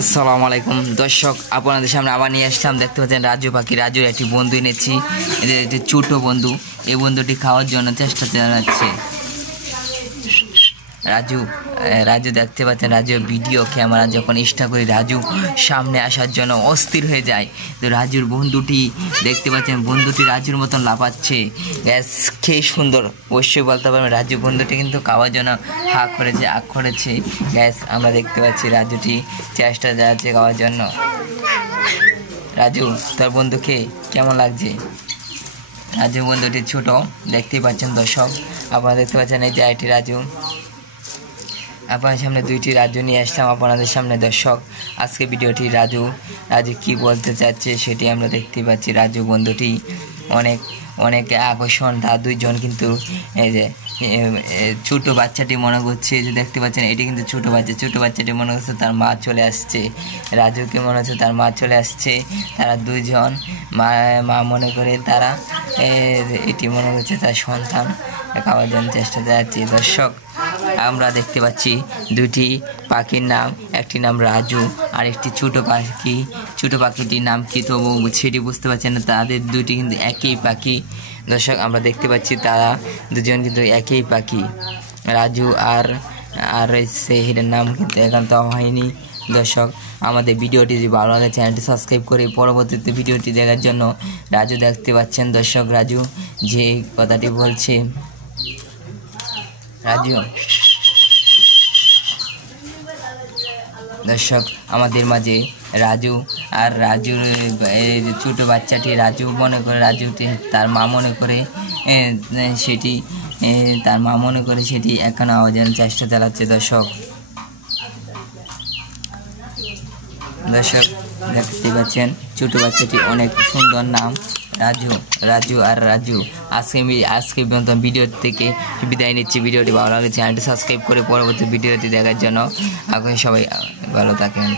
আসসালামু আলাইকুম দর্শক, আপনাদের সামনে আবার নিয়ে আসলাম। দেখতে পাচ্ছেন রাজু পাখি। রাজুর একটি বন্ধু এনেছি, একটি ছোট বন্ধু। এই বন্ধুটি খাওয়ার জন্য চেষ্টা চালাচ্ছে। রাজু দেখতে পাচ্ছেন, রাজুর ভিডিও ক্যামেরা যখন ইস্টা করি রাজু সামনে আসার জন্য অস্থির হয়ে যায়। তো রাজুর বন্ধুটি দেখতে পাচ্ছেন, বন্ধুটি রাজুর মতন লাফাচ্ছে। গ্যাস খেয়ে সুন্দর অবশ্যই বলতে পারবেন। রাজু বন্ধুটি কিন্তু খাওয়ার জন্য আগ করেছে। গ্যাস আমরা দেখতে পাচ্ছি রাজুটি চেষ্টা চালাচ্ছে খাওয়ার জন্য। রাজু, তোর বন্ধুকে কেমন লাগছে? রাজু বন্ধুটি ছোট, দেখতেই পাচ্ছেন দর্শক। আপনারা দেখতে পাচ্ছেন এই যে এটি রাজু। আপনার সামনে দুইটি রাজু নিয়ে আসলাম আপনাদের সামনে দর্শক। আজকে ভিডিওটি রাজু কি বলতে চাচ্ছে সেটি আমরা দেখতে পাচ্ছি। রাজু বন্ধুটি অনেক আকর্ষণ। তার দুইজন কিন্তু এই যে ছোট বাচ্চাটি মনে করছে, যে দেখতে পাচ্ছেন এটি কিন্তু ছোট বাচ্চাটি মনে করছে তার মা চলে আসছে। রাজুকে মনে হচ্ছে তার মা চলে আসছে। তারা দুইজন মা মনে করে তারা এটি মনে করছে তার সন্তান খাওয়ার জন্য চেষ্টা চালাচ্ছে দর্শক। আমরা দেখতে পাচ্ছি দুটি পাখির নাম, একটি নাম রাজু আর একটি ছোট পাখিটির নাম কি তবু সেটি বুঝতে পারছেন না। তাদের দুটি কিন্তু একই পাখি দর্শক। আমরা দেখতে পাচ্ছি তারা দুজন কিন্তু একই পাখি, রাজু আর সেহিরের নাম কিন্তু এখন তো হয়নি দর্শক। আমাদের ভিডিওটি যদি ভালো লাগে চ্যানেলটি সাবস্ক্রাইব করে পরবর্তীতে ভিডিওটি দেখার জন্য। রাজু দেখতে পাচ্ছেন দর্শক, রাজু যে কথাটি বলছে। রাজু দর্শক, আমাদের মাঝে রাজু আর রাজুর ছোট বাচ্চাটি রাজু মনে করে, রাজুটি তার মা মনে করে সেটি এখন আওয়াজের চেষ্টা চালাচ্ছে দর্শক। দেখতে পাচ্ছেন ছোট বাচ্চাটি অনেক সুন্দর নাম রাজু। আজকে পর্যন্ত ভিডিও থেকে বিদায় নিচ্ছি। ভিডিওটি ভালো লাগে চ্যানেলটি সাবস্ক্রাইব করে পরবর্তী ভিডিওটি দেখার জন্য। এখন সবাই ভালো থাকেন।